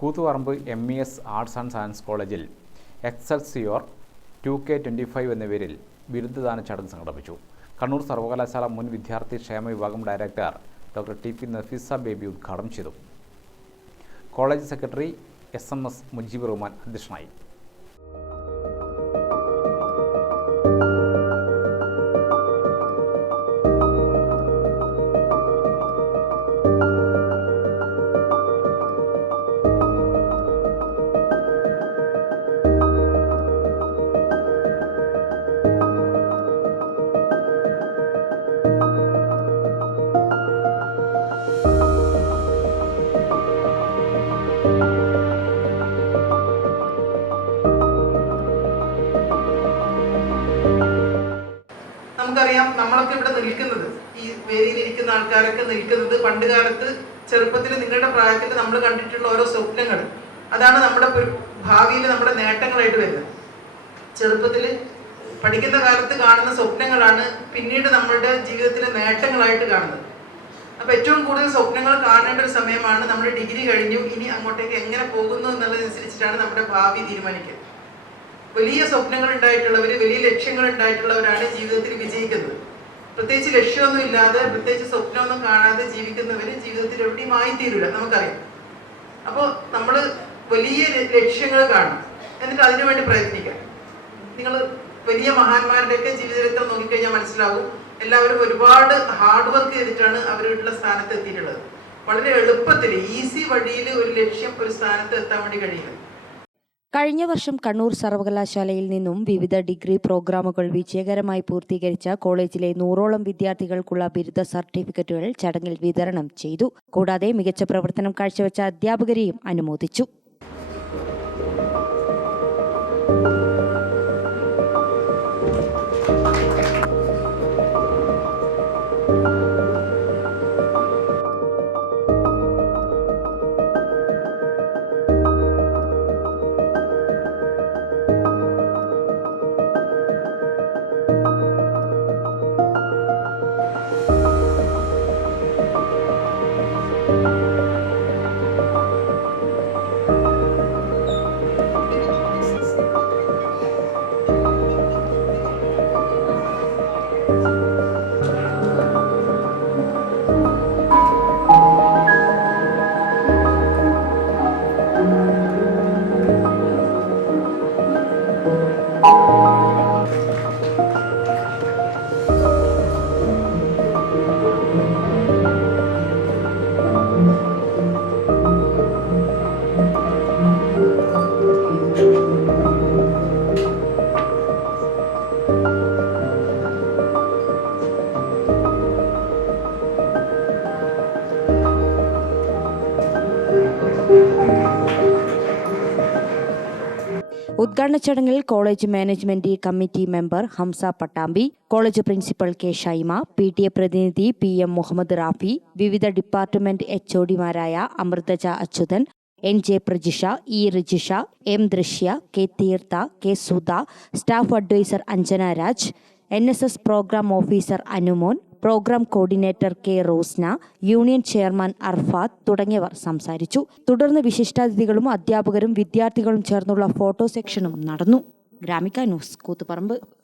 Koothuparamba M E S arts and science കോളേജിൽ excelsior two K twenty five എന്ന പേരിൽ ബിരുദദാന ചടങ്ങ് സംഘടിപ്പിച്ചു. കണ്ണൂർ സർവകലാശാല മുൻ വിദ്യാർത്ഥി ക്ഷേമ വിഭാഗം director doctor T P Nafeesa Baby ഉദ്ഘാടനം ചെയ്തു. College secretary S M S Mujeeb Rahman അധ്യക്ഷനായി. നമുക്കറിയാം നമ്മളൊക്കെ ഇവിടെ നിൽക്കുന്നത്. ഈ വേദിയിൽ ഇരിക്കുന്ന ആൾക്കാരൊക്കെ നിൽക്കുന്നത് പണ്ട് കാലത്ത് ചെറുപ്പത്തിൽ നിങ്ങളുടെ പ്രായത്തിൽ നമ്മൾ കണ്ടിട്ടുള്ള ഓരോ സ്വപ്നങ്ങൾ അതാണ് നമ്മുടെ ഭാവിയിൽ നമ്മുടെ നേട്ടങ്ങളായിട്ട് വരുന്നത്. ചെറുപ്പത്തിൽ പഠിക്കുന്ന കാലത്ത് കാണുന്ന സ്വപ്നങ്ങളാണ് പിന്നീട് നമ്മളുടെ ജീവിതത്തിലെ നേട്ടങ്ങളായിട്ട് കാണുന്നത്. അപ്പൊ ഏറ്റവും കൂടുതൽ സ്വപ്നങ്ങൾ കാണേണ്ട ഒരു സമയമാണ്. നമ്മൾ ഡിഗ്രി കഴിഞ്ഞു. ഇനി അങ്ങോട്ടേക്ക് എങ്ങനെ പോകുന്നു എന്നുള്ളതനുസരിച്ചിട്ടാണ് നമ്മുടെ ഭാവി തീരുമാനിക്കുക. വലിയ സ്വപ്നങ്ങൾ ഉണ്ടായിട്ടുള്ളവർ വലിയ ലക്ഷ്യങ്ങൾ ഉണ്ടായിട്ടുള്ളവരാണ് ജീവിതത്തിൽ വിജയിക്കുന്നത്. പ്രത്യേകിച്ച് ലക്ഷ്യമൊന്നും ഇല്ലാതെ പ്രത്യേകിച്ച് സ്വപ്നമൊന്നും കാണാതെ ജീവിക്കുന്നവർ ജീവിതത്തിൽ എവിടെയും ആയിത്തീരില്ല നമുക്കറിയാം. അപ്പോൾ നമ്മൾ വലിയ ലക്ഷ്യങ്ങൾ കാണും. എന്നിട്ട് അതിനുവേണ്ടി പ്രയത്നിക്കാം. നിങ്ങൾ വലിയ മഹാന്മാരുടെയൊക്കെ ജീവിതചരിത്രം നോക്കിക്കഴിഞ്ഞാൽ മനസ്സിലാവും. എല്ലാവരും ഒരുപാട് ഹാർഡ് വർക്ക് ചെയ്തിട്ടാണ് അവരുടെ സ്ഥാനത്ത് എത്തിയിട്ടുള്ളത്. വളരെ എളുപ്പത്തിൽ ഈസി വഴിയിൽ ഒരു ലക്ഷ്യം ഒരു സ്ഥാനത്ത് എത്താൻ വേണ്ടി കഴിയുന്നത് കഴിഞ്ഞ വർഷം കണ്ണൂർ സർവകലാശാലയിൽ നിന്നും വിവിധ ഡിഗ്രി പ്രോഗ്രാമുകൾ വിജയകരമായി പൂർത്തീകരിച്ച കോളേജിലെ നൂറോളം വിദ്യാർത്ഥികൾക്കുള്ള ബിരുദ സർട്ടിഫിക്കറ്റുകൾ ചടങ്ങിൽ വിതരണം ചെയ്തു. കൂടാതെ മികച്ച പ്രവർത്തനം കാഴ്ചവെച്ച അധ്യാപകരെയും അനുമോദിച്ചു. ഉദ്ഘാടന ചടങ്ങിൽ college management committee member Hamsa Pattambi college principal K Shaima P T A പ്രതിനിധി പി എം മുഹമ്മദ് റാഫി വിവിധ department H ഒഡിമാരായ Amrithaja Achuthan N J Prajisha E Rijisha M Drishya K Theertha K Sudha staff advisor Anjana Raj N S S programme officer Anumon programme coordinator K Rosna union chairman Arfath തുടങ്ങിയവർ സംസാരിച്ചു. തുടർന്ന് വിശിഷ്ടാതിഥികളും അധ്യാപകരും വിദ്യാർത്ഥികളും ചേർന്നുള്ള photo സെക്ഷനും നടന്നു. Gramika news Koothuparamba.